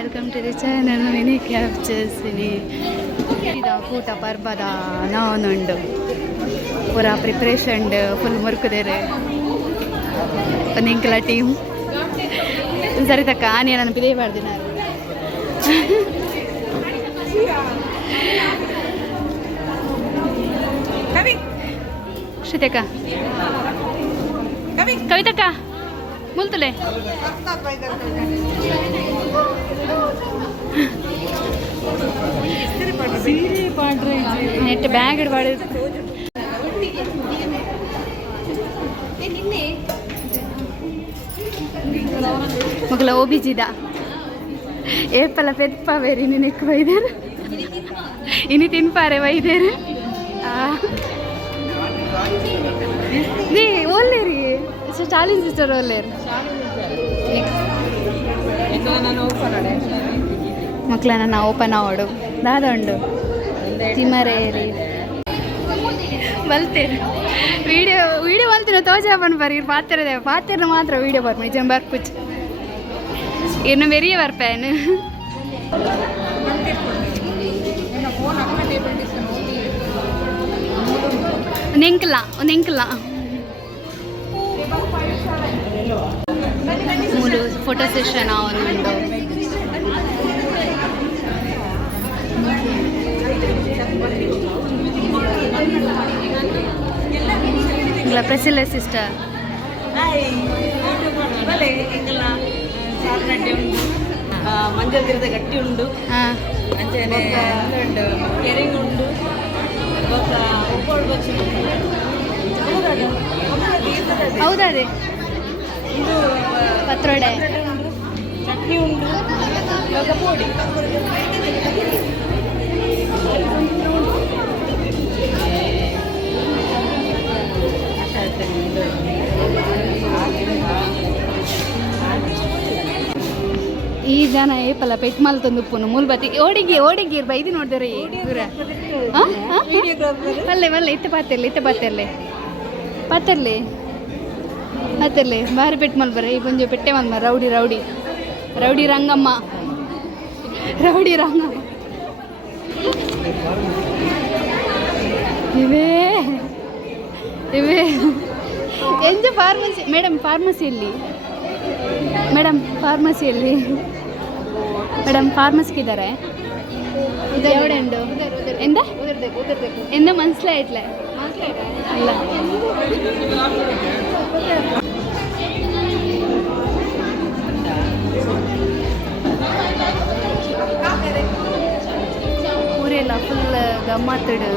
Welcome to the channel mini ಕ್ಯಾಪ್ಚರ್ಸಿನಿ ಇದು ಕೂಟ ಪರ್ಬದ ನಾವೊಂದುಂಡು ಪೂರ ಪ್ರಿಪ್ರೇಷನ್ ಫುಲ್ ಮುರುಕುದೇರೆ ಒಂದಿಂಕಲ ಟೀಮ್ ಸರಿ ತಕ್ಕ ಆನೆ ನಾನು ಬಿದೇ ಮಾಡ್ದಿನಾರು ಶ್ರುತಕ್ಕ ಕವಿತಕ್ಕ ಮುಲ್ತಲೆ ನೆಟ್ ಬ್ಯಾಗ್ ಇಡಬಾರ್ದು ಮಕ್ಕಳ ಓಬಿಜಿದ ಏಪಲ ಪೆದ್ಪಾವೇರಿ ನೀನು ఎక్కువ ವೈದ್ಯರು ಇನಿ ತಿನ್ಪಾರೆ ವೈದ್ಯರು ನೀ ಓಲ್ಲೇರಿ ಸ್ಟಾಲಿನ್ ಸಿಸ್ಟರ್ ಓಲ್ಲೇರು ಮಕ್ಕಳ ನನ್ನ ಓಪನ್ ಆವಡು ದಾದ ಉಂಡು ತಿಮ್ಮರೇರಿ ಬಲ್ತೇರು ವೀಡಿಯೋ ಬಲ್ತಿನ ತೋಜಾಪನ್ ಬರೀ ಪಾತಿರ ಮಾತ್ರ ವೀಡಿಯೋ ಬರ್ಮ ನಿಜ ಬರ್ಪುಚ್ಚು ಇನ್ನು ಬೆರಿಯ ಬರ್ಪೇನು ಒಂದು ಎಂಕಲ ಮೂರು ಫೋಟೋ ಸೆಷನ್ ಅವನುಂಡು ಇಲ್ಲ ಪ್ರಸಿಲ್ಲ ಸಿಸ್ಟರ್ ಮಂಜಲ್ ತಿರದ ಗಟ್ಟಿ ಉಂಡು ಅಂಚನೆ ಉಂಡು ಕೆರೆಂಗ್ ಉಂಡು ಹೌದೇ ಇದು ಪತ್ರೊಡೆ ಚಟ್ನಿ ಉಂಡು ಪೋಡಿ ಈ ಜನ ಏಪಲ್ಲ ಪೆಟ್ಮಾಲ್ ತಂದುಪ್ಪುನು ಮೂಲ್ಬತಿ ಓಡಿಗೆ ಬೈದಿ ನೋಡಿದ್ರೆ ಬಲ್ಲೆ ಇತ್ತ ಪಾತೆರ್ಲೆ ಬಾರಿ ಪೆಟ್ಮಾಲ್ ಬರ್ರೆ ಈ ಕೊಂಚ ಪೆಟ್ಟೆ ಮಲ್ಮ ರೌಡಿ ರಂಗಮ್ಮ ಇವೇ ಎಂಜ ಫಾರ್ಮಸಿ ಮೇಡಮ್ ಫಾರ್ಮಸಿಗಿದ್ದಾರೆ ಇದು ಎವಡೆಂಡು ಎಂದ ಮನ್ಸ್ಲೇ ಆಯ್ತಲೆ ಅಲ್ಲ ಊರೆಲ್ಲ ಫುಲ್ ಗಮ್ಮತ್ತಡು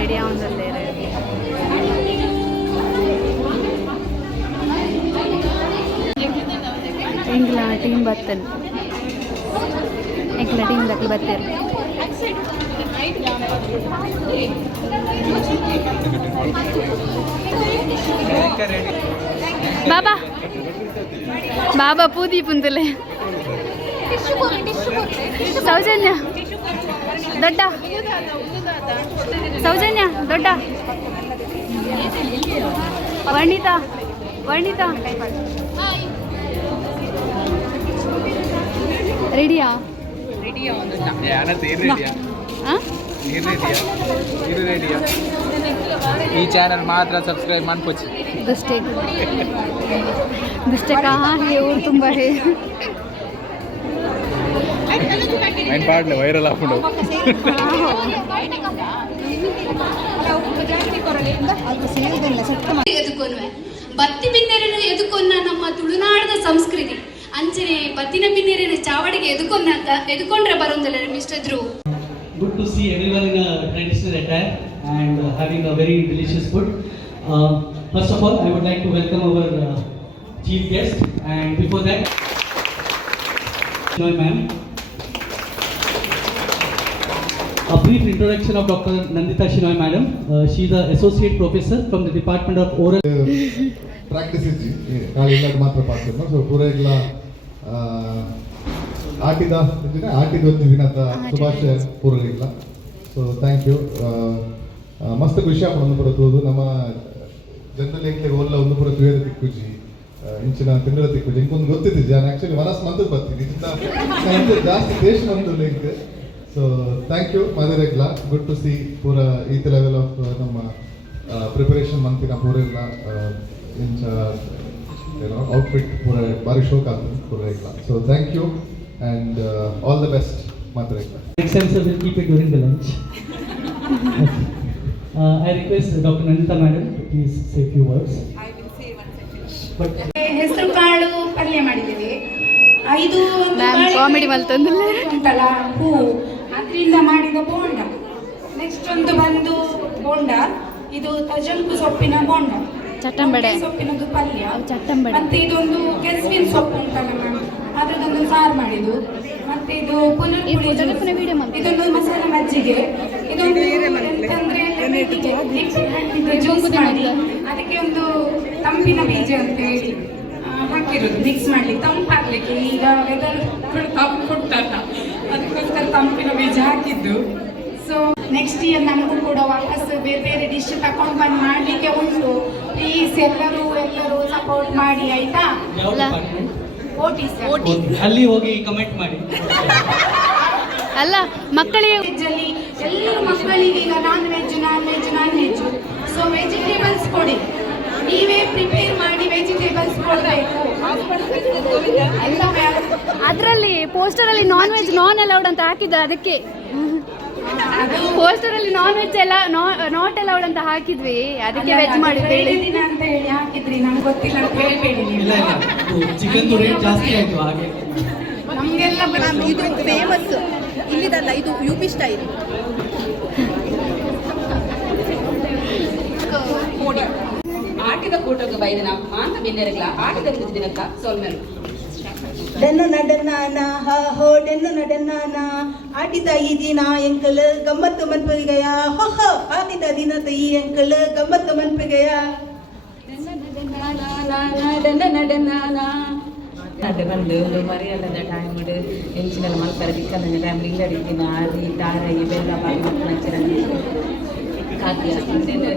ರೆಡಿ ಆಗೋದಲ್ಲೇ ಎಂಗ್ಲ ಟೀಮ್ ಬರ್ತೇನೆ ಟೀಮ್ ದಕ್ಕಲು ಬರ್ತೇನೆ ಬಾಬಾ ಪೂದಿ ಪುಂತಲೆ ಸೌಜನ್ಯ ದೊಡ್ಡ ವರ್ಣಿತಾ ರೆಡಿಯಾ ಈ ಚಾನಲ್ ಮಾತ್ರ ಸಬ್ಸ್ಕ್ರೈಬ್ ಮಾಡ್ಕೊಚ್ಚಿ ದುಷ್ಟ ಕಹಾನಿ ಊರು ತುಂಬ ఆయన పాటలు వైరల్ అప్పుడు ಬತ್ತಿ ಬಿನ್ನೆರೆನ ಎದುಕೊನ್ನ ನಮ್ಮ ತುಳುನಾಡದ ಸಂಸ್ಕೃತಿ ಅಂಚನೆ ಬತ್ತಿನ ಬಿನ್ನೆರೆನ ಚಾವಡಿಗೆ ಎದುಕೊಂಡ್ರೆ ಬರೋದಿಲ್ಲ mister Dhruv. Good to see everyone in a traditional attire and having a very delicious food. First of all, I would like to welcome our chief guest, and before that, ma'am. A brief introduction of Dr. Nandita Shinoy madam. She is an associate professor from the Department of Oral Practice is ಕಾಲಿಲ್ಲದ ಮಾತ್ರ ಪಾತ್ರ so ಪೂರ ಇಲ್ಲ ಆಟಿದ ಒಂದು ದಿನದ ಶುಭಾಶಯ ಪೂರ ಇಲ್ಲ ಸೊ ಥ್ಯಾಂಕ್ ಯು ಮಸ್ತ್ ಖುಷಿ ಆಗ್ಬೋದು ಬರೋದು ನಮ್ಮ ಜನರಲ್ ಎಂಕ್ಲೆ ಒಲ್ಲ ಒಂದು ಪೂರ ತುಯದ ತಿಕ್ಕುಜಿ ಇಂಚಿನ ತಿಂಗಳ ತಿಕ್ಕುಜಿ ಇಂಕೊಂದು ಗೊತ್ತಿದೆ ನಾನು ಆ್ಯಕ್ಚುಲಿ ಮನಸ್ಸು ಮಂತಕ್ಕೆ ಬರ್ತೀನಿ ಇದರಿಂದ ಜಾಸ್ತಿ ದೇಶ ನಮ್ಮದು ಲಿಂಕ್. ಸೊ ಥ್ಯಾಂಕ್ ಯು ಮದರೆಗ್ಲ, ಗುಡ್ ಟು ಸಿ ಪೂರ ಈತ ಲೆವೆಲ್ ಆಫ್ ನಮ್ಮ ಪ್ರಿಪರೇಷನ್ ಮಂತಿನ ಪೂರ ಇಲ್ಲ ಇಂಚ ಏನೋ ಔಟ್ಫಿಟ್ ಪೂರ ಭಾರಿ ಶೋಕ್ ಆಗ್ತದೆ ಪೂರ ಇಲ್ಲ. So thank you and all the best ಮದರೆಗ್ಲ. Next time, sir, we'll keep it during the lunch. I request Dr. Nandita madam to please say a few words. I will say one sentence. But ಹೆಸರು ಕಾಳು ಪಲ್ಯ ಮಾಡಿದ್ದೇವೆ. ಇದು ma'am comedy ಮಲ್ತಂದಿಲ್ಲ. ಉಂಟಲ್ಲ ಹೂ, ಅದರಿಂದ ಮಾಡಿದ bonda. Next ಒಂದು ಬಂದು ಬೋಂಡ, ಇದು ತಜಂಕು ಸೊಪ್ಪಿನ ಬೋಂಡ, ಚಟ್ಟಂಬಡೆ ಸೊಪ್ಪಿನದು ಪಲ್ಯ, ಚಟ್ಟಂಬಡೆ. ಮತ್ತೆ ಇದೊಂದು ಕೆಸ್ವಿನ ಸೊಪ್ಪು ಉಂಟಲ್ಲ ಮ್ಯಾಮ್, ಅದ್ರದ್ದೊಂದು ಸಾರು ಮಾಡಿದ್ದು. ಮತ್ತೆ ಇದು ಪುನರ್ ಇದೊಂದು ಮಸಾಲೆ ಮಜ್ಜಿಗೆ, ಇದೊಂದು ಎಂತಂದ್ರೆ ಜ್ಯೂಸ್ ಮಾಡಿ ಅದಕ್ಕೆ ಒಂದು ತಂಪಿನ ಬೀಜ ಅಂತ ಹೇಳಿ ಹಾಕಿರೋದು ಮಿಕ್ಸ್ ಮಾಡ್ಲಿಕ್ಕೆ ತಂಪಾಗ್ಲಿಕ್ಕೆ. ಈಗ ವೆದರ್ ತಂಪು ಕೊಟ್ಟಲ್ಲ, ಅದಕ್ಕೋಸ್ಕರ ತಂಪಿನ ಬೀಜ ಹಾಕಿದ್ದು. ಸೊ ನೆಕ್ಸ್ಟ್ ಇಯರ್ ನಮಗೂ ಕೂಡ ವಾಪಸ್ ಬೇರೆ ಬೇರೆ ಡಿಶ್ ತಕೊಂಡು ಬಂದು ಮಾಡಲಿಕ್ಕೆ ಉಂಟು. ಪ್ಲೀಸ್ ಎಲ್ಲರೂ ಸಪೋರ್ಟ್ ಮಾಡಿ ಆಯ್ತಾ. ಯಾವ ಡಿಪಾರ್ಟ್ಮೆಂಟ್? OT sir. ಅಲ್ಲಿ ಹೋಗಿ ಕಮೆಂಟ್ ಮಾಡಿ. ಅಲ್ಲ ಮಕ್ಕಳಿಗೆ ವೆಜ್ಜಲ್ಲಿ ಎಲ್ಲರೂ ಮಕ್ಕಳಿಗೆ ಈಗ ನಾನ್ ವೆಜ್. ಸೊ ವೆಜಿಟೇಬಲ್ಸ್ ಕೊಡಿ, ನೀವೇ ಪ್ರಿಪೇರ್ ಮಾಡಿ ವೆಜಿಟೇಬಲ್ಸ್ ಕೊಡಬೇಕು. ಎಲ್ಲ ಅದರಲ್ಲಿ ಪೋಸ್ಟರಲ್ಲಿ ನಾನ್ ವೆಜ್ ನಾನ್ ಅಲೌಡ್ ಅಂತ ಹಾಕಿದ್ದಾರೆ, ಅದಕ್ಕೆ ಪೋಸ್ಟರಲ್ಲಿ ನಾನ್ ವೆಜ್ ಎಲ್ಲ ನಾಟ್ ಅಲೌಡ್ ಅಂತ ಹಾಕಿದ್ವಿ, ಅದಕ್ಕೆ ವೆಜ್ ಮಾಡಿದ್ವಿ ದಿನ ಅಂತ ಹೇಳಿ ಹಾಕಿದ್ರಿ, ನಂಗೆ ಗೊತ್ತಿಲ್ಲ ಅಂತ ಹೇಳ್ಬೇಡಿ ನೀವು. ಇಲ್ಲ ಚಿಕನ್ ರೇಟ್ ಜಾಸ್ತಿ ಆಯ್ತು ಹಾಗೆ. ನಮಗೆಲ್ಲ ಇದು ಫೇಮಸ್ ಇಲ್ಲಿದಲ್ಲ, ಇದು UP ಸ್ಟೈಲ್. ಆಟಿದ ಕೂಟಕ್ಕೆ ಬೈದನ ಮಾಂತ ಬಿನ್ನೆರಗ್ಲ ಆಟಿದ ದಿನಕ್ಕ ಸೋಲ್ಮೆರು ಡೆನ್ನು ನಡನ್ನಾನ ಹೋ ಡೆನ್ನು ನಡನ್ನಾನ ಆಟಿದ ಈ ದಿನ ಎಂಕಲ್ ಗಮ್ಮತ್ತು ಮನ್ಪಗೆಯ ಹೋ ಹೋ ಆಟಿದ ದಿನದ ಈ ಎಂಕಲ್ ಗಮ್ಮತ್ತು ಮನ್ಪಗೆಯ ಅದು ಬಂದು ಒಂದು ಮರಿಯಲ್ಲದ ಟೈಮ್ ಎಂಚಿನೆಲ್ಲ ಮಲ್ಪರ ಬಿಕ್ಕಂದ ಟೈಮ್ ಇಲ್ಲಡಿದ್ದಿನ ಆದಿ ತಾರಾಯಿ ಬೆಲ್ಲ ಬಾಗಿ ಮಕ್ಕಳು ಹಚ್ಚಿರ ಕಾಕಿ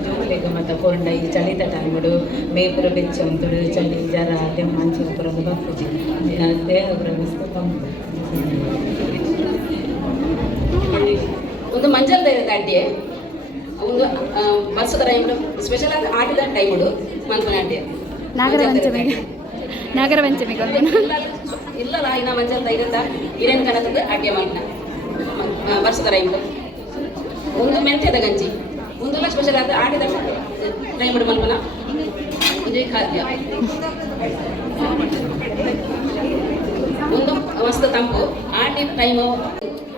ಜೋಗುಲೆ ಗಮ್ಮತ್ತ ಕೊಂಡ ಈ ಚಳಿತ ಟೈಮಡು ಮೇಪುರ ಬೆಚ್ಚ ಉಂಟುಡು ಚಳಿ ಜರ ತೆಮ್ಮ ಹಂಚಿನ ಪುರ ಬಪ್ಪುಜಿ ದೇಹ ಪುರ ಒಂದು ಮಂಜಲ್ ಧೈರ್ಯದ ಅಡ್ಡೆ ಒಂದು ವರ್ಷದ ಟೈಮ್ ಸ್ಪೆಷಲ್ ಆಗಿ ಆಟಿದ ಟೈಮಡು ಮಲ್ಪನೆ ಅಡ್ಡೆ ನಾಗರ ಪಂಚಮಿಗೆ ಇಲ್ಲಲ್ಲ ಇನ್ನ ಮಂಜಲ್ ಧೈರ್ಯದ ಹಿರೇನ್ ಕಣದ ಅಡ್ಡೆ ಮಲ್ಪನ ವರ್ಷದ ಟೈಮ್ ಒಂದು ಮೆಂತ್ಯದ ಗಂಜಿ ಒಂದು ಸ್ಪೆಷಲ್ ಆದ ಆಟಿದ ಟೈಮಡು ಮಲ್ಪನ ಒಂದು ಖಾದ್ಯ ಒಂದು ಮಸ್ತ್ ತಂಪು ಆಟಿ ಟೈಮು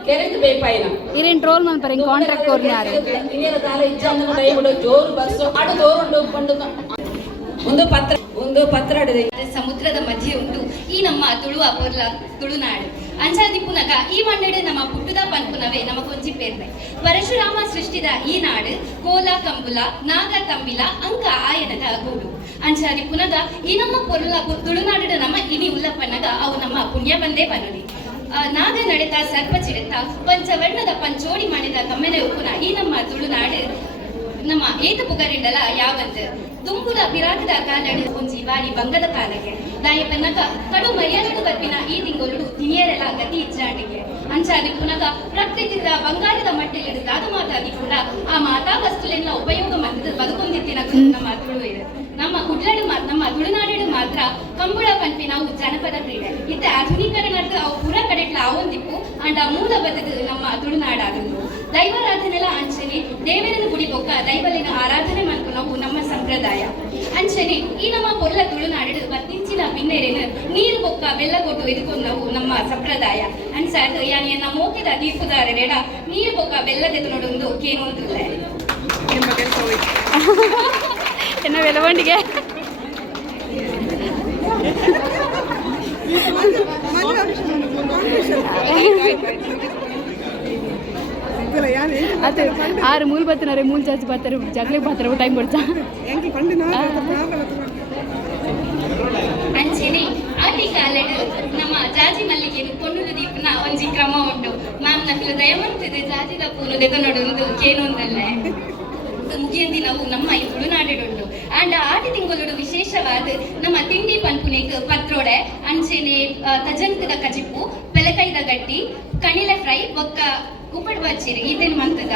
ಕೆರೆದು ಬೇಪಾಯಿನ ಇರೇನು ಟ್ರೋಲ್ ಮಾಡ್ತಾರೆ ಕಾಂಟ್ರಾಕ್ಟ್ ಕೊಡ್ತಾರೆ ಹಿರಿಯರ ಕಾಲ ಇಜ್ಜಂದು ಟೈಮಡು ಜೋರು ಬಸ್ಸು ಆಡು ಜೋರುಂಡು ಬಂಡು ಒಂದು ಪತ್ರ ಆಡಿದೆ ಸಮುದ್ರದ ಮಧ್ಯೆ ಉಂಟು ಈ ನಮ್ಮ ತುಳುನಾಡು ಅಂಚಾದಿಪ್ಪುನಗ ಈ ಮಣ್ಣೆಡೆ ನಮ್ಮ ಪುಟ್ಟದ ಪನ್ಪುನವೇ ನಮಗೊಂಜಿ ಪೇರ್ವೆ ಪರಶುರಾಮ ಸೃಷ್ಟಿದ ಈ ನಾಡು ಕೋಲ ಕಂಬುಲ ನಾಗ ತಂಬಿಲ ಅಂಕ ಆಯನದ ಗೂಡು ಅಂಚಾದಿಪ್ಪುನಗ ಈ ನಮ್ಮ ತುಳುನಾಡಿನ ನಮ್ಮ ಇನಿ ಉಲ್ಲಪ್ಪನಗ ಅವು ನಮ್ಮ ಪುಣ್ಯ ಬಂದೇ ಬನ್ನುಡಿ ನಾಗ ನಡೆತ ಸರ್ಪ ಚಿರತ ಪಂಚವರ್ಣದ ಪಂಚೋಡಿ ಮಾಡಿದ ಕಮ್ಮೆನೆ ಉಪ್ಪುನ ಈ ನಮ್ಮ ತುಳುನಾಡು ನಮ್ಮ ಏತ ಪುಗರಿಂಡಲ ಯಾವಂತ ತುಂಬುಲ ಬಿರಾಕದ ಕಾಲಡಿ ಒಂಜಿ ಬಾರಿ ಬಂಗದ ಕಾಲಕ್ಕೆ ದಾಯಪನ್ನಗ ಕಡು ಮರ್ಯಾದೆಡು ಬರ್ಪಿನ ಈ ತಿಂಗಳು ತಿನಿಯರೆಲ್ಲ ಗತಿ ಇಚ್ಚಾಟಿಗೆ ಅಂಚಾದಿ ಪುನಗ ಪ್ರಕೃತಿದ ಬಂಗಾರದ ಮಟ್ಟೆಲಿಡು ದಾದ ಮಾತಾದಿ ಕೂಡ ಆ ಮಾತಾ ವಸ್ತುಲೆಲ್ಲ ಉಪಯೋಗ ಮಾಡಿದ ಬದುಕೊಂದಿತ್ತಿನ ನಮ್ಮ ತುಳು ಇದೆ ನಮ್ಮ ಕುಡ್ಲಡು ನಮ್ಮ ತುಳುನಾಡಿಡು ಮಾತ್ರ ಕಂಬುಳ ಪಂಪಿನ ಅವು ಜನಪದ ಕ್ರೀಡೆ ಇತ್ತ ಆಧುನೀಕರಣದ ಅವು ಪುರ ಕಡೆಟ್ಲ ಅವೊಂದಿಪ್ಪು ಅಂಡ ಮೂಲ ಬದುಕು ನಮ್ಮ ತುಳುನಾಡಾಗಲು ದೈವಾರಾಧನೆಲ ಅಂಚನೆ ದೇವರನ್ನು ಗುಡಿ ಬೊಕ್ಕ ದೈವಲಿನ ಆರಾಧನೆ ಮಾಡ್ಕೊಂಡು ನಾವು ನಮ್ಮ ಸಂಪ್ರದಾಯ ಅಂಚನೆ ಈ ನಮ್ಮ ಪೊರ್ಲ ತುಳುನಾಡಿಡು ಬತ್ತಿಂಚಿನ ಬಿನ್ನೆರೆನು ನೀರು ಬೊಕ್ಕ ಬೆಲ್ಲ ಕೊಟ್ಟು ಎದುಕೊಂಡು ನಾವು ನಮ್ಮ ಸಂಪ್ರದಾಯ ಅನ್ಸಾದ ಯಾನಿಯನ್ನ ಮೋಕಿದ ದೀಪುದಾರರೆಡ ನೀರು ಬೊಕ್ಕ ಬೆಲ್ಲದ ನೋಡೊಂದು ಕೇನೊಂದಿಲ್ಲ ಎನ್ನ ಬೆಳವಣಿಗೆ ಅದು ಆರು ಮೂಲ ಬರ್ತಾರೆ ಮೂಲ ಚಾಚಿ ಬರ್ತಾರೆ ಜಗ್ಲಿಗೆ ಬರ್ತಾರೆ ಟೈಮ್ ಕೊಡ್ತಾ ಅಂಚೆನೆ ಆಟಿ ಕಾಲಡು ನಮ್ಮ ಜಾಜಿ ಮಲ್ಲಿಗೆ ಕೊಣ್ಣುಲು ದೀಪನ ಒಂಜಿ ಕ್ರಮ ಉಂಟು ಮ್ಯಾಮ್ ನಕಲು ದಯವಂತದೆ ಜಾಜಿ ದಪ್ಪುನು ದೆತ ನೋಡೊಂದು ಕೇನೊಂದಲ್ಲ ಮುಗಿಯಂದಿ ನಾವು ನಮ್ಮ ಈ ತುಳುನಾಡಿಡುಂಟು ಅಂಡ ಆಟಿ ತಿಂಗಳು ವಿಶೇಷವಾದ ನಮ್ಮ ತಿಂಡಿ ಪನ್ಪುನೆಗ್ ಪತ್ರೋಡೆ ಅಂಚೆನೆ ತಜಂಕದ ಕಜಿಪ್ಪು ಪೆಲಕೈದ ಗಟ್ಟಿ ಕಣಿಲೆ ಫ್ರೈ ಬೊಕ್ಕ ಉಪ್ಪಡ್ ಬಚ್ಚಿರಿ ಇದೇನು ಮಂತದ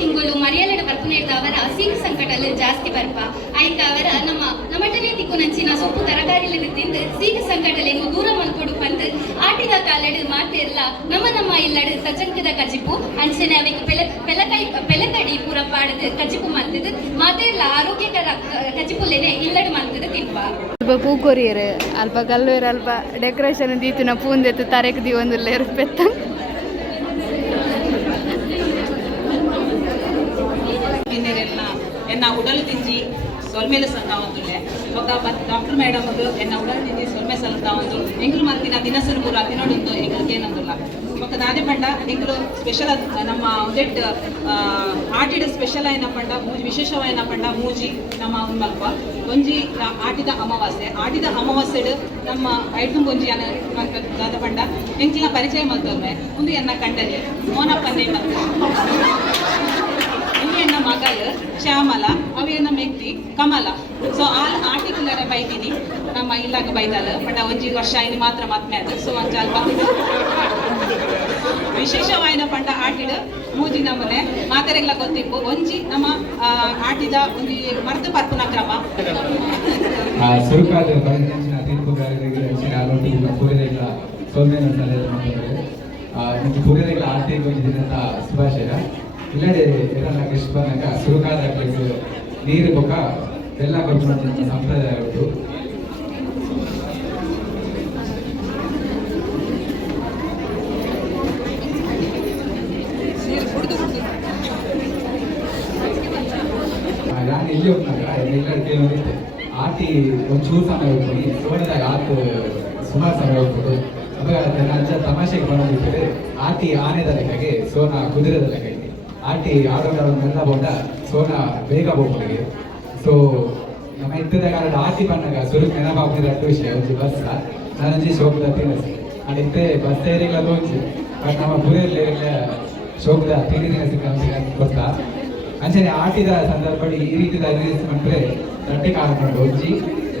ತಿಂಗಳು ಮರಿಯಲಡ ಬರ್ಪುನೇರ್ದ ಅವರ ಸೀಗ ಸಂಕಟಲ್ಲಿ ಜಾಸ್ತಿ ಬರ್ಪ ಆಯ್ಕ ಅವರ ನಮ್ಮಟನೆ ತಿಕ್ಕು ನಂಚಿನ ಸೊಪ್ಪು ತರಕಾರಿಲಿ ತಿಂದು ಸೀಗ ಸಂಕಟಲೇನು ದೂರ ಮಲ್ಕೊಡು ಬಂದು ಆಟಿದ ಕಾಲಡು ಮಾತಿರ್ಲ ನಮ್ಮ ಇಲ್ಲಡು ತಜಂಕದ ಕಜಿಪು ಅಂಚನೆ ಅವಿಗೆ ಪೆಲಕಡಿ ಪೂರ ಪಾಡದು ಕಜಿಪು ಮಂತದು ಮಾತಿರ್ಲ ಆರೋಗ್ಯಕರ ಕಜಿಪುಲೇನೆ ಇಲ್ಲಡು ಮಂತದು ತಿಂಪ ಅಲ್ಪ ಪೂ ಕೊರಿಯರು ಅಲ್ಪ ಕಲ್ವೇರು ಅಲ್ಪ ಡೆಕೋರೇಷನ್ ದೀತುನ ಪೂಂದೆತ್ತು ತರೆಕ್ ದಿ ಒಂದು ಲೇರು ಪೆತ್ತ ಎನ್ನ ಉಡಲು ತಿಂಜಿ ಸೊಲ್ಮೇಲೆ ಸಲ್ತಾ ಒಂದುಲ್ಲೆ ಬೊಕ್ಕ ಡಾಕ್ಟರ್ ಮೇಡಮ್ ಎನ್ನ ಉಡಲು ತಿಂಜಿ ಸೊಲ್ಮೆ ಸಲ್ತಾ ಒಂದು ಎಂಗ್ಲು ಮಂತಿನ ದಿನಸರು ಪೂರ ತಿನ್ನೋಡುಂದು ಎಂಗ್ಲಿಗೆ ಏನಂದುಲ್ಲ ಬೊಕ್ಕ ದಾದೆ ಪಂಡ ಎಂಗ್ಲು ಸ್ಪೆಷಲ್ ನಮ್ಮ ಉದೆಟ್ ಆಟಿಡ ಸ್ಪೆಷಲ್ ಆಯ್ನ ಪಂಡ ಮೂಜಿ ವಿಶೇಷವಾಯ್ನ ಪಂಡ ಮೂಜಿ ನಮ್ಮ ಮಲ್ಪ ಒಂಜಿ ಆಟಿದ ಅಮಾವಾಸ್ಯೆಡ್ ನಮ್ಮ ಐಟು ಒಂಜಿ ಅನ್ನ ದಾದ ಪಂಡ ಎಂಕ್ಲಿನ ಪರಿಚಯ ಮಲ್ತೊಮ್ಮೆ ಒಂದು ಎನ್ನ ಕಂಡಲ್ಲಿ ಮೋನಪ್ಪನ್ನೇ ಮಲ್ತ ಎನ್ನ ಮಗಳು ಶ್ಯಾಮಲ ಅವೇನ ಮೆಕ್ತಿ ಕಮಲ ಸೊ ಆಟಿಕುಲ್ಲರ ಬೈತೀನಿ ನಮ್ಮ ಇಲ್ಲಾಗ ಬೈದಲ್ಲ ಬಟ್ ಒಂಜಿ ವರ್ಷ ಇನ್ನು ಮಾತ್ರ ಮತ್ಮೆ ಅದು ಸೊ ಒಂದ್ ಅಲ್ಪ ವಿಶೇಷವಾಯಿನ ಪಂಡ ಆಟಿಡ್ ಮೂಜಿ ನಮ್ಮನೆ ಮಾತೆರೆಗ್ಲ ಗೊತ್ತಿಪ್ಪು ಒಂಜಿ ನಮ್ಮ ಆಟಿದ ಒಂದು ಮರ್ದು ಪರ್ಪುನ ಕ್ರಮ ಸುರುಕಾದ ಬರೆದಿನ ತೀರ್ಪುಗಾರರಿಗೆ ಪೂರೈಗಳ ಸೋಲ್ಮೇನ ಸಲಹೆ ಮಾಡ್ತಾರೆ ಪೂರೈಗಳ ಆರ್ಥಿಕ ದಿನದ ಶುಭಾಶಯ ಇಲ್ಲಡೆ ಎಲ್ಲ ಎಷ್ಟು ಬಂದಾಗ ಸುರುಕಾದ ನೀರು ಬೊಕ್ಕ ಎಲ್ಲ ಕೊಡುವಂಥ ಸಂಪ್ರದಾಯ ಉಂಟು ನಾನು ಇಲ್ಲಿ ಹೋಗ್ನಾಗ ಎಲ್ಲರೂ ಕೇಳೋದಿತ್ತೆ ಆಟಿ ಒಂಚೂರು ಸಮಯ ಹೋಗ್ತೀನಿ ಸೋಣದಾಗ ಆತು ಸುಮಾರು ಸಮಯ ಹೋಗ್ಬೋದು ಅವಾಗ ನನ್ನ ಅಜ್ಜ ತಮಾಷೆಗೆ ಬಂದಿರ್ತಾರೆ ಆಟಿ ಆನೆದ ಲೆಕ್ಕಗೆ ಸೋನ ಕುದುರೆದ ಲೆಕ್ಕಗೆ ಆಟಿ ಆಡೋದೆಲ್ಲ ಬೋಟ ಸೋನ ಬೇಗ ಹೋಗ್ಬಿಟ್ಟಿಗೆ ಸೊ ನಮ್ಮ ಇದ್ದದ ಕಾರಣ ಆಟಿ ಬಂದಾಗ ಸುರುಕ್ ನೆನಪಾಗ್ತಿರೋ ಅಷ್ಟು ವಿಷಯ ಒಂದು ಬಸ್ ನಾನೊಂಜಿ ಶೋಕದ ತಿನ್ನಸಿ ಅಡಿತ್ತೆ ಬಸ್ ಏರಿಗಳ ತೋಂಚಿ ಬಟ್ ನಮ್ಮ ಪುರಿಯಲ್ಲಿ ಶೋಕದ ತಿಂಡಿ ಸಿಕ್ಕ ಗೊತ್ತಾ ಅಂಚನೆ ಆಟಿದ ಸಂದರ್ಭ ಈ ರೀತಿಯ ಮಾಡ್ರೆ ರಟ್ಟೆ ಕಾಲ ಮಾಡಿ ಒಂಜಿ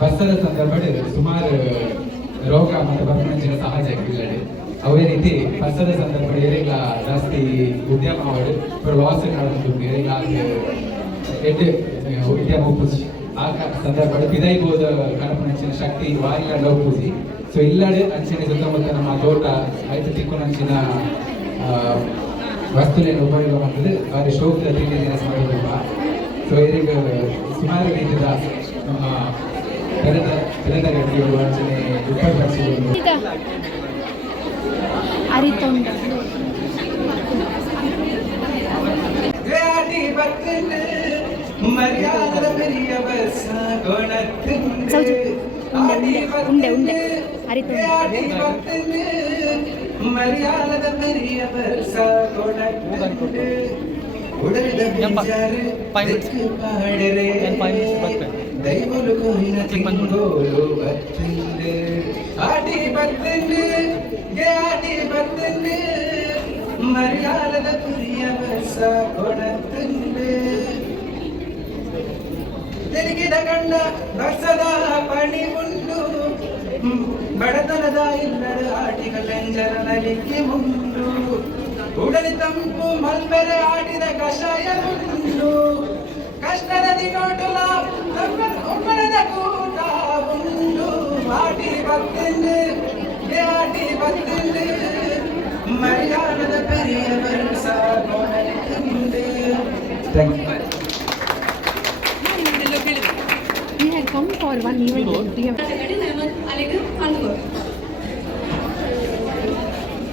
ಬಸ್ಸದ ಸಂದರ್ಭ ಸುಮಾರು ರೋಗ ಮತ್ತು ಬರ್ಪಂಚಿನ ಸಹಜ ಇಲ್ಲಡೆ ಅವೇ ರೀತಿ ಬಸ್ಸದ ಸಂದರ್ಭ ಏರಿಗಳ ಜಾಸ್ತಿ ಉದ್ಯಮ ಅವರು ಲಾಸ್ ನಡೆದು ಏರಿಗಳ ಎಡ್ಡೆ ಉದ್ಯಮ ಉಪ್ಪುಸಿ ಆ ಸಂದರ್ಭ ಬಿದೈಬೋದ ಕಣಪಂಚಿನ ಶಕ್ತಿ ವಾರಿಲ ಉಪ್ಪುಸಿ ಸೊ ಇಲ್ಲಡೆ ಅಂಚನೆ ಸುತ್ತಮುತ್ತ ನಮ್ಮ ತೋಟ ಆಯ್ತು ತಿಕ್ಕುನಂಚಿನ ವಸ್ತುಗಳನ್ನು ಉಪಯೋಗ ಮಾಡ್ತದೆ ಭಾರಿ ಶೋಕದ ತಿಂಡಿ ಸಂದರ್ಭ ಸೊ ಇದೀಗ ಸುಮಾರು ರೀತಿಯ ನಮ್ಮ ತೆರೆದ ಗಟ್ಟಿಗಳು ಅಂಚನೆ ಉಪಯೋಗಿಸಿಕೊಂಡು ಅರಿತೊಂಡ ಉಂಡೆ ಉಂಡೆ ಮರ್ಯಾದ ಬೆರಿಯ ಬರ್ಸ ಕೊಡಕ್ಕೆ ಉಡಲಿದ ಬಿಚಾರೆ ಪಾಡರೆ ದೈವಲು ಕೋಹಿನ ತಿಂಗೋಲು ಬತ್ತಿಂದೆ ಆಟಿ ಬತ್ತಿಂದೆ ಆಟಿ ಬತ್ತಿಂದೆ ಮರ್ಯಾದ ಬೆರಿಯ ಬರ್ಸ ಕೊಡಕ್ಕೆ ತಿರುಗಿದ ಗಂಡ ವರ್ಷದ ಪಣಿ ಉಂಡು ಬಡತನದ ಇಲ್ಲಡ ಆಟಿಗಳೆಂಜರ ನಲಿಕೆ ಮುಂಡು ಉಡಲಿ ತಂಪು ಮಲ್ಬೆರೆ ಆಡಿದ ಕಷಾಯ ಉಂಡು ಕಷ್ಟದ ದಿನೋಟಲ ಒಬ್ಬರದ ಕೂಟ ಉಂಡು ಆಟಿ ಬತ್ತಿಂದೆ ಮರ್ಯಾದದ ಪೆರಿಯ ವರ್ಷ ಮುಂದೆ We had come for one event. ಅಲ್ಲಿಗೆ ಅಂದ್ಕೋ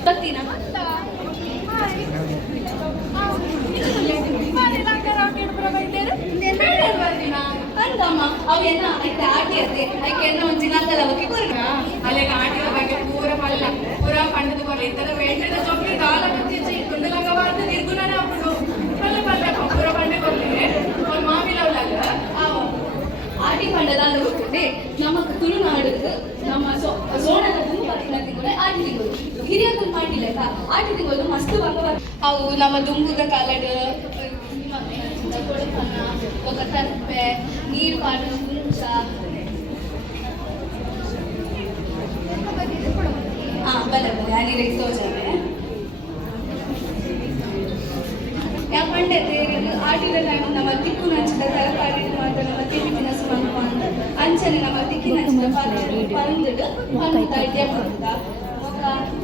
ಬರ್ತೀನಾ ಅಂದಮ್ಮ ಅವೆಲ್ಲ ಆಯ್ತು ಆಟಿ ಅದೇ ಆಯ್ಕೆ ಒಂದಿನ ಅಂತಲ್ಲ ಅವಕ್ಕೆ ಕೊರಗ ಅಲ್ಲಿಗೆ ಆಟಿದ ಬಗ್ಗೆ ಪೂರ ಪಲ್ಲ ಪೂರ ಪಂಡದ ಕೊರ ಇತರ ವೇಟದ ಚೊಕ್ಕಿ ಕಾಲ ಕತ್ತಿಸಿ ಕುಂಡಲಂಗ ವಾರ್ತ ನಿರ್ಗುಣನ ಅಪ್ಪಡು ಪಲ್ಲ ಪಲ್ಲ ಪೂರ ಪಂಡೆ ಕೊರ್ಲೆ ಒಂದು ಮಾವಿಲವಲಾಗ ಆಟಿ ಪಂಡದ ಹೋಗ್ತದೆ ನಮ್ಮ ತುಳುನಾಡು ನಮ್ಮ ಸೋಣದ ತುಂಬ ಆಟಿ ತಿಂಗಳು ಹಿರಿಯ ಮಾಡಿಲ್ಲ ಅವು ನಮ್ಮ ದುಂಬುದ ಕಾಲಡ್ ಕೊಡಪನ ఒక ತರ್ಪೆ ನೀರು ಪಾಡು ಗುಂಚ ಬಲೆ ಬಲೆ ಅನಿರಿಗೆ ತೋಜವೆ ಯಾಕಂಡೆ ಆಟಿದ ಟೈಮ್ ನಮ್ಮ ದಿಕ್ಕು ನಂಚಿದ ತರಕಾರಿ ಮಾತ್ರ ನಮ್ಮ ತಿಂಡಿ ತಿನಸು ಮಾಡ್ಕೊಂಡ ಅಂಚನೆ ನಮ್ಮ ದಿಕ್ಕಿ ನಂಚಿದ ಪಂದಡು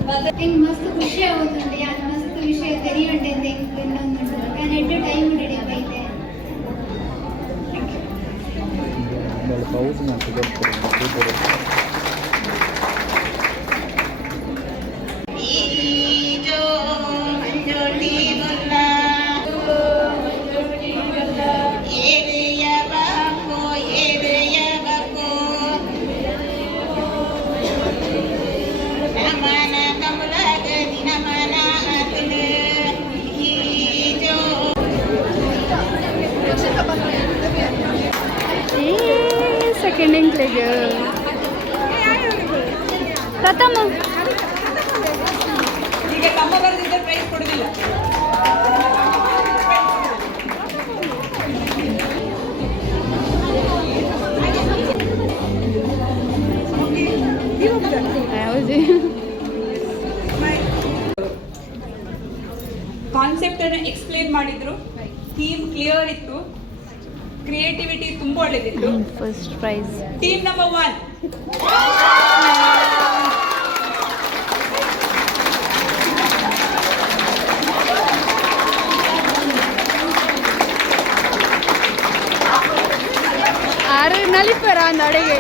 ಪಂದ ಮಸ್ತ್ ಖುಷಿ ಆಗುತ್ತಂತೆ ಯಾರು ಮಸ್ತ್ ವಿಷಯ ತೆರೆಯುಂಡೆ ಇನ್ನೊಂದುಂಟು ನಾನು 2 ಟೈಮ್ ಹಿಡಿಯಬೈತೆ ಸೆಕೆಂಡ್ ಎಂಕ್ಲೆಗೆ ಪ್ರಥಮ ಈಗ ತಮ್ಮ ಬರೆದಿದ್ದ ಪ್ರೈಸ್ ಕೊಡುದಿಲ್ಲ. ಕಾನ್ಸೆಪ್ಟ್ ಅನ್ನು ಎಕ್ಸ್ಪ್ಲೇನ್ ಮಾಡಿದ್ರು, ಥೀಮ್ ಕ್ಲಿಯರ್ ಇತ್ತು, ಕ್ರಿಯೇಟಿವಿಟಿ ತುಂಬಾ ಒಳ್ಳೆದಿತ್ತು. First prize team number 1. ಆರು ನಲಿಪರ ನಡೆಗೆ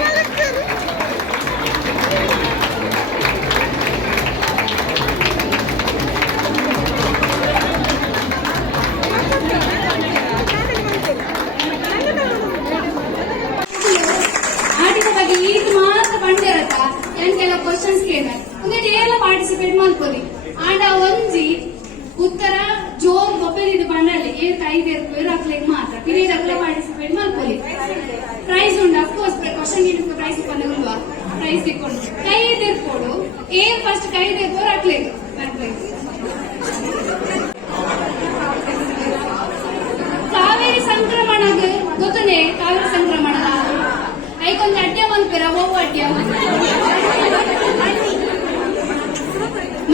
ಕ್ವಶನ್ಸ್ ಕೇಳ ಎಲ್ಲ ಪಾರ್ಟಿಸಿಪೇಟ್ ಮಾಡ್ಕೊಳ್ಳಿ ಆಂಡ ಒಂಜಿ ಉತ್ತರ ಜೋರ್ ಮೊಬೈಲ್ ಇದು ಬಂಡಲ್ಲಿ ಏರ್ ಕೈದು ಹಾಕ್ಲಿಕ್ಕೆ ಮಾತ್ರ ಪಿರಿಯಡ್ ಹಾಕ್ಲೆ ಪಾರ್ಟಿಸಿಪೇಟ್ ಮಾಡ್ಕೊಳ್ಳಿ. ಪ್ರೈಸ್ ಉಂಡು ಅಫ್ಕೋರ್ಸ್ ಕ್ವಶನ್ ಇಟ್ಟು ಪ್ರೈಸ್ ಬಂದಿಲ್ವಾ ಪ್ರೈಸ್ ಸಿಕ್ಕೊಂಡು ಕೈ ಇರ್ಬೋದು ಏನ್ ಫಸ್ಟ್ ಕೈ ಇರ್ಬೋದು ಹಾಕ್ಲಿಕ್ಕೆ ಕಾವೇರಿ ಸಂಕ್ರಮಣದ ಗೊತ್ತನೆ ಕಾವೇರಿ ಸಂಕ್ರಮಣ ಐಕೊಂದು ಅಡ್ಡ ಮಲ್ಪೆರ ಒವ್ವು ಅಡ್ಡ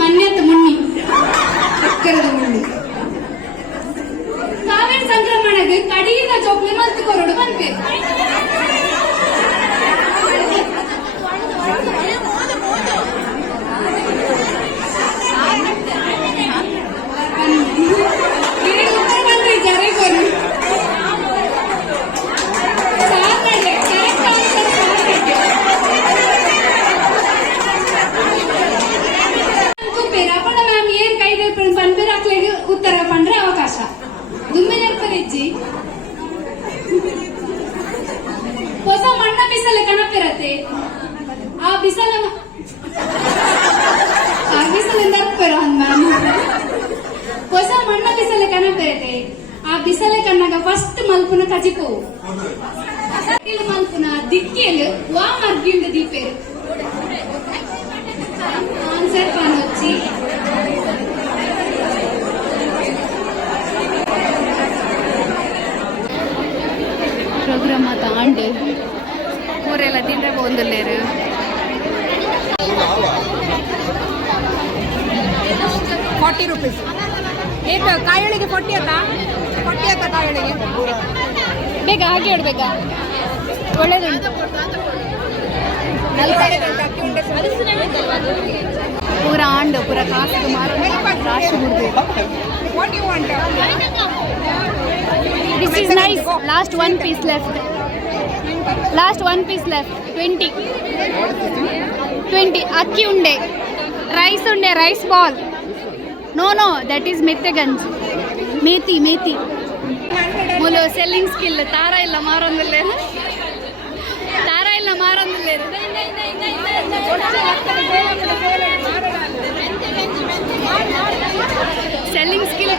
ಮನ್ಯದ ಮುಣ್ಣಿ ಚಕ್ಕರದ ಮುಣ್ಣಿ ಕಾವೇರಿ ಸಂಕ್ರಮಣದ ಕಡಿಯಿಂದ ಜೋಕ್ಲಿ ಮಲ್ತು ಕೊರಡು ಮಲ್ಪೆ ಉತ್ತರ ಬಂದ್ರೆ ಅವಕಾಶ ದುಮ್ಮಿನೆರ್ಪರೆಜ್ಜಿ ಹೊಸ ಮಣ್ಣ ಬಿಸಲೆ ಕಣಪಿರತ್ತೆ ಆ ಬಿಸಲಿಂದ ಹೊಸ ಮಣ್ಣ ಬಿಸಲೆ ಕಣಪಿರತ್ತೆ ಆ ಬಿಸಲೆ ಕಣ್ಣಾಗ ಫಸ್ಟ್ ಮಲ್ಪುನ ಕಜಿಪೋವು ಮಲ್ಪುನ ದಿಕ್ಕೇಲು ವಾ ಮರ್ಗಿಂದ ದೀಪೇರು ಆನ್ಸರ್ ಪಾನೊಚ್ಚಿ ಪ್ರೋಗ್ರಾಮ್ ತಾಂಡು ಊರೆಲ್ಲ ತಿಂದ್ರೆ ಬಂದಲ್ಲೇರು ₹40 ಏಕ ಕಾಯಳಿಗೆ 40 ಆತ ಕಾಯಳಿಗೆ ಬೇಗ ಹಾಗೆ ಇಡ್ಬೇಕಾ ಒಳ್ಳೇದುಂಟು ಪೂರ ಆಂಡು ಪೂರ ಕಾಸಿಗೆ ಮಾರ ರಾಶಿ ಬಿಡ್ಬೇಕು. This is nice. Last one piece left. 20 akki unde rice ball. No, that is methi molo selling skill tara illa marondille selling skill